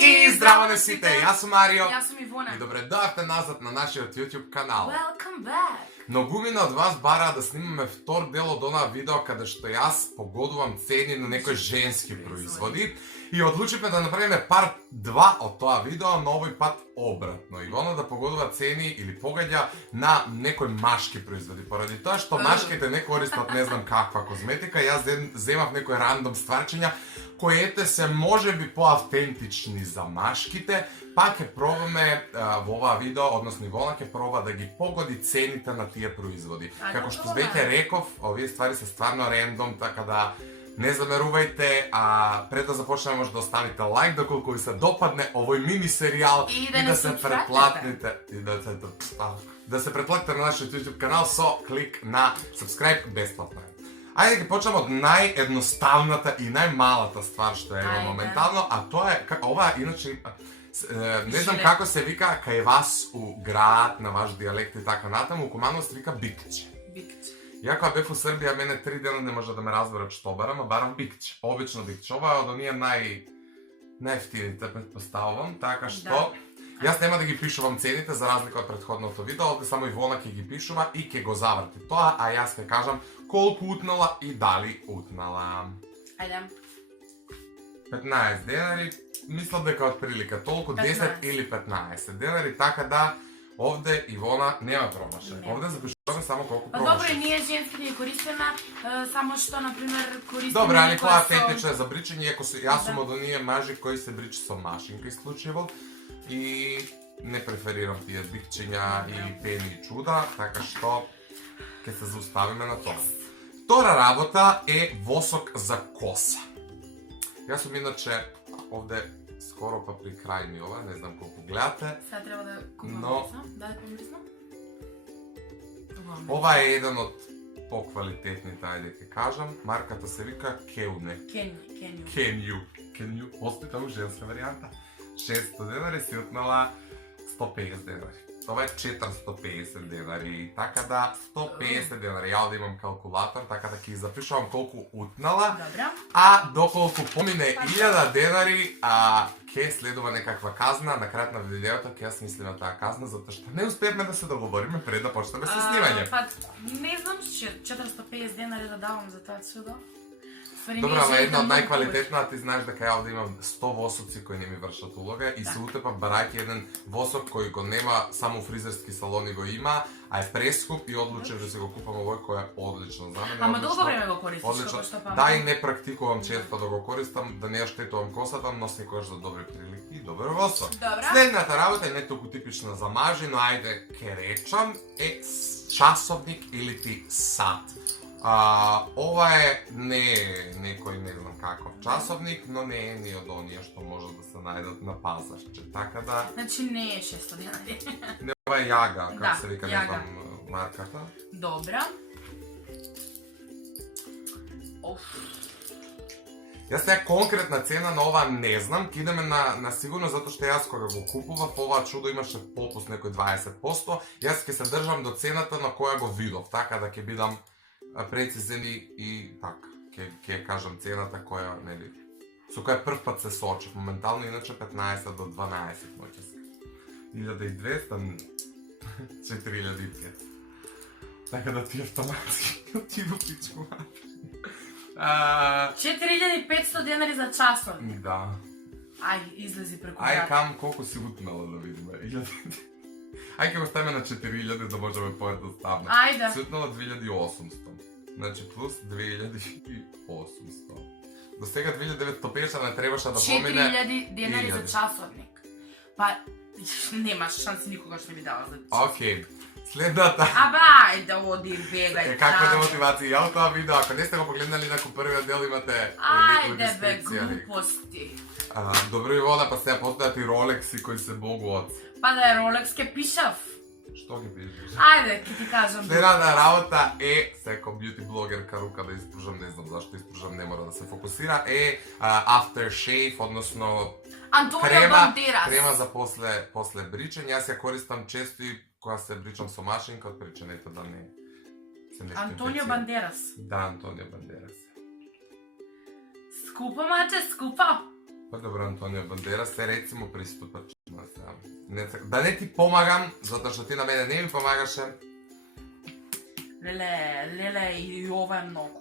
И здраво на сите, јас сум Марио. Јас сум Ивона. И добре дојавте назад на нашиот YouTube канал. Welcome back. Многумина од вас бараа да снимаме втор дел од онаа видео каде што јас погодувам цени на некои женски производи и одлучивме да направиме парт 2 од тоа видео, но овој пат обратно. Ивона да погодува цени или погаѓа на некои машки производи. Поради тоа што машките не користат не знам каква козметика, јас земав некои рандом стварчиња коите се можеби поавтентични за машките, па ќе пробаме во оваа видео, односно Ивона ќе проба да ги погоди цените на тие производи. Како што веќе реков, овие ствари се стварно рендом, така да не замерувајте, а пред да започнеме може да оставите лайк доколку ви се допадне овој мини серијал и да се претплатните да се претплатите на нашиот YouTube канал со клик на subscribe бесплатно. Ајде ќе почнеме од наједноставната и најмалата ствар што е моментално, а тоа е ова иначе не знам како се вика кај вас у град на ваш дијалект и така натаму, у Куманово се вика бикче. Ја кога бев у Србија, мене 3 дена не може да ме разберат што барам, а барам бикче. Обично бикче. Ова е од оние најефтините претпоставувам, така што јас нема да ги пишувам цените за разлика од претходното видео, овде само Ивона ќе ги пишува и ќе го заврти тоа, а јас ќе кажам колку утнала и дали утнала. Ајде. 15 денари, мислам дека од прилика толку 10 или 15 денари, така да овде Ивона нема промашај. Овде запишуваме само колку промашај. Добро, ние женските ги користиме, само што на пример користиме. Добре, али која фетична за бричење, ако јас сум од оние мажи кои се бричи со машинка исклучиво и не преферирам тие бикчиња и пени и чуда, така што ќе се зауставиме на тоа. Втора работа е восок за коса. Јас сум иначе овде скоро па при крај ми ова, не знам колку гледате. Сега треба да купам мрисна. Да помрисна? Ова е еден од поквалитетните, ајде ќе кажам. Марката се вика Кеуне. Кенју. Постои таму женска варијанта. 600 денари си отнала 150 денари. Ова е 450 денари, така да 150 денари. Ја да имам калкулатор, така да ќе запишувам колку утнала. Добра. А доколку помине 1000 денари, ќе следува некаква казна. На крајот на видеото ќе ја смислиме таа казна, затоа што не успеевме да се договориме пред да почнеме со снимање. Па, не знам, 450 денари да давам за тоа чудо. Добра, ама една од најквалитетната, ти знаеш дека ја овде имам 100 восоци кои не ми вршат улога и се утепав барајќи еден восок кој го нема само фризерски салони го има, а е прескуп и одлучив да се го купам овој кој е одлично за мене. Ама долго време го користиш одлично. што памтам. Да, и не практикувам често да го користам, да не ја штетувам косата, но секогаш за добри прилики и добар восок. Следната работа е не толку типична за мажи, но ајде ќе речам е часовник или ти сат. Ова е не некој не знам каков часовник, но не е ни од оние што може да се најдат на пазарче, така да... Значи не е 600 денари. Не, ова е Јага, како се вика, не знам марката. Добра. Јас сега конкретна цена на ова не знам, ќе идеме на сигурно затоа што јас кога го купував ова чудо имаше попуст некој 20%, јас ќе се држам до цената на која го видов, така да ќе бидам прецизен и така, ќе кажам цената која, нели, со која прв пат се соочив, моментално иначе 15 до 12 моќе се. 1200, 4000. Така да ти автоматски отиду пичку. 4500 денари за часовник. Да. Ај, излези преку Ај, град. кам колку си утнала да видиме. Ај ќе го ставиме на 4000 да можеме поедноставно. Ајде. Си утнала 2800. Значи плюс 2800. До сега 2950 не требаше да помине 4000 денари за часовник. Па, немаш шанси никогаш не ми дава за часовник. Океј. Следната. Аба, ајде оди бегај. Каква е мотивација? Ја тоа видео, ако не сте го погледнали наку првиот дел имате ајде бе, глупости. Добро и вода, па сега постојат и ролекси кои се богу од. Па да е Ролекс ке пишав. Што ги пишеш? Ајде, ке ти кажам. Следната работа е, секој бјути блогерка рука да испружам, не знам зашто испружам, не мора да се фокусира, е aftershave, односно крема за после бричење. Јас ја користам често и кога се бричам со машинка, од причинето да не се нешто Антонио Бандерас. Да, Антонио Бандерас. Скупа, маче, скупа. Па добро, Антонио Бандерас е рецимо приступачно сега. Да не ти помагам, затоа што ти на мене не ми помагаше. Леле, и ова е многу.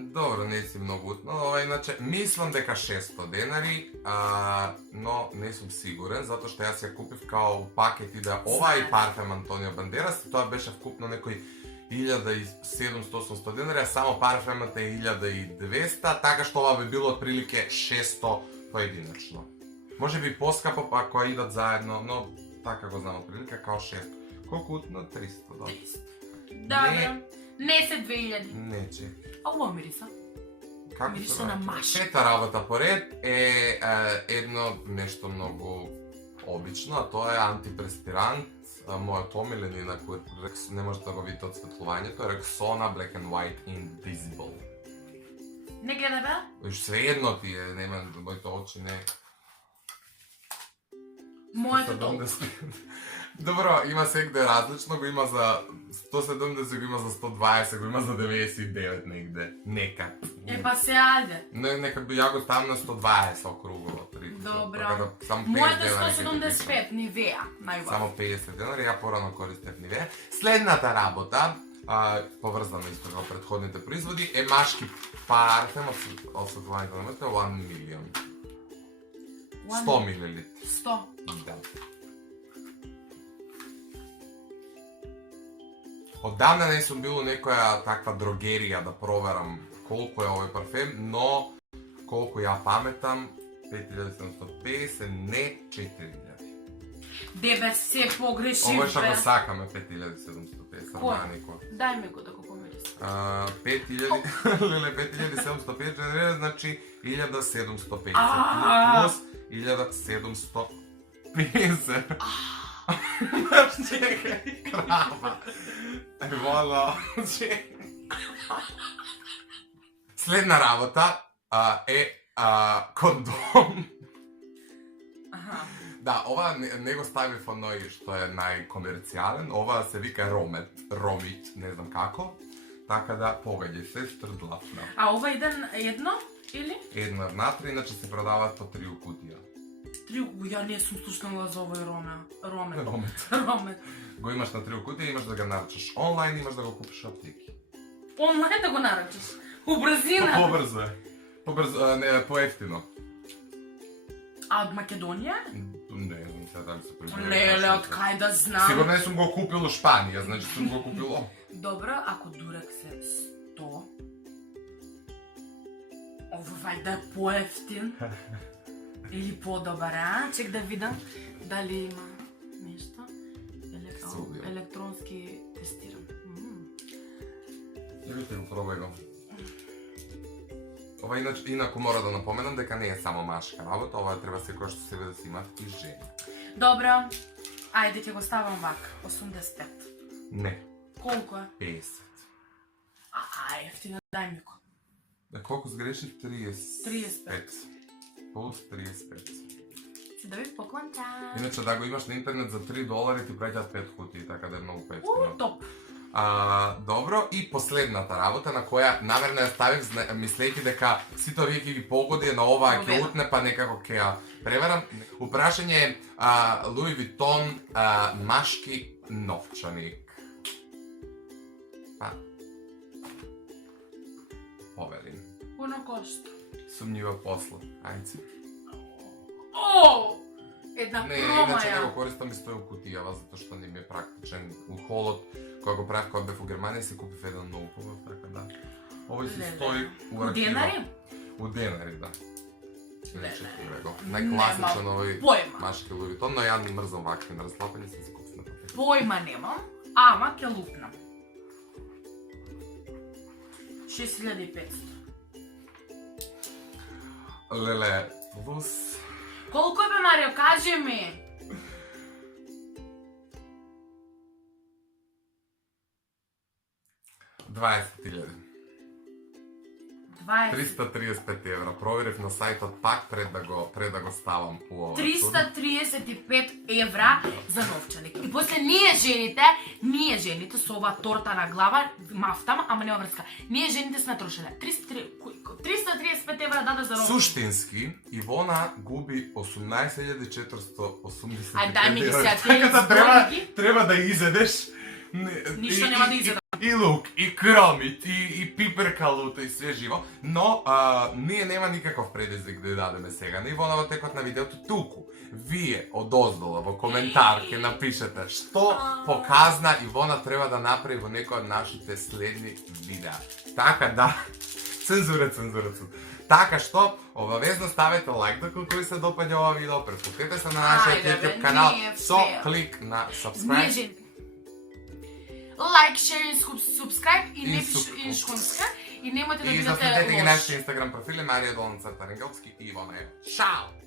Добро, не си многу утно, иначе мислам дека 600 денари, но не сум сигурен, затоа што јас ја купив као пакет и да ова и парфем Антонио Бандерас, и тоа беше вкупно некој 1700-800 денари, а само парфемот е 1200, така што ова би било отприлике 600 поединечно. Може би поскапо па ако идат заедно, но така го знам отприлике као 600. Колку утно? 300, добро. Да, не се 2000. Не, че. А ова мириса? Како Мириса на машка. Трета работа поред е едно нешто многу обично, а тоа е антипреспирант, мојот омилен, инаку не можете да го видите од светлувањето, Rexona Black and White Invisible. Не гледа бе? Свеедно ти е, нема моите очи не. Моето толку. Добро, има секде различно, го има за 170, го има за 120, го има за 99 негде. Нека. Па се ајде. Нека би ја го ставам на 120 округово. Добро. Само Моето 175 Нивеа, најубав. Само 50 денари, ја порано користев Нивеа. Следната работа, поврзана исто како претходните производи, е машки парфем од светлувањето на моето 1 милион. 100 милилитри. 100. Да. Оддавна не сум бил у некоја таква дрогерија да проверам колку е овој парфем, но колку ја паметам, 5750, не 4000. Дебе се погрешив бе. Ово што го сакаме 5750, манико. Дај ми го да го помирис. 5750, значи 1750 плюс 1750. Чекај, крава. Вола, Следна работа е кондом. Да, ова не го ставив оној што е најкомерцијален, ова се вика Ромит, не знам како. Така да, погаѓај се, штрдлавна. А ова едно или? Една внатре, иначе се продаваат по 3 кутија. Ја не сум слушнала за овој Ромет. Ромет. Го имаш на 3 кутија, имаш да го нарачаш онлайн, имаш да го купиш во аптеки. Онлайн да го нарачаш? Убрзина? Побрзо е. Не, поевтино. А од Македонија? Не знам сега дали се производува. Леле, од кај да знам? Сигурно не сум го купил у Шпанија, значи сум го купил овде. Добро, ако Дурекс е 100, овој да е поевтин или подобар, а? Чек да видам дали има нешто. Електронски тестирам. Видите го, пробај го. Ова инаку мора да напоменам дека не е само машка работа, ова треба секој што себе да си има и жени. Добро, ајде ќе го ставам вака, 85. Не. Колку е? 50. Ефтина, дај ми го. Колку сгрешив? 35. Плюс 35. Си да ви поклончам. Иначе да го имаш на интернет за $3 ти праќаат 5 кутии, така да е многу поевтино. Топ. Добро, и последната работа на која намерно ја ставив мислејќи дека сите овие ќе ги погоди на оваа ќе утне па некако ќе ја преверам. Упрашање е Louis Vuitton машки новчаник. Поверим. Оно кошта. Сумњива посла. Ајде. Една Не, прома иначе не ја. го користам и стои у кутијава, затоа што не ми е практичен. У холот, кога го правев кога бев у Германија, се купив еден многу хубав, така да. Овој си стои у архива. У денари? У денари, да. Леле. Најкласичен овој Појма. машки Louis Vuitton, но ја не мрзам вакви на разлапани, се купив на папир. Појма немам, ама ќе лупнам. 6500. Леле, плюс... Колку е бе, Марио, кажи ми? 335 евра. Проверив на сајтот пак пред да го ставам у ова. 335 евра за новчаник. И после ние жените со оваа торта на глава, мафтам, ама нема врска. Ние жените сме трошеле 335 евра даде за новчаник. Суштински, Ивона губи 18.485 Ај, дај ми ги евра. сега, Така да треба да изедеш Ништо нема да изедам. И лук, и кромит, и пиперкалута, и све живо, но ние нема никаков предизвик да ја дадеме сега. На Ивона во текот на видеото туку. Вие одоздола во коментар ќе напишете што показна Ивона треба да направи во некој од нашите следни видеа. Така да, цензура. Така што, обавезно ставете лайк доколку ви се допаѓа ова видео, претплатете се на нашиот YouTube канал со клик на subscribe. Лайк, share, subscribe и не И пишете шконска и немојте да И бидете заследете ги лош. нашите Instagram профили Марија Долна Црта Рангелски и Ивона Ева. Шао!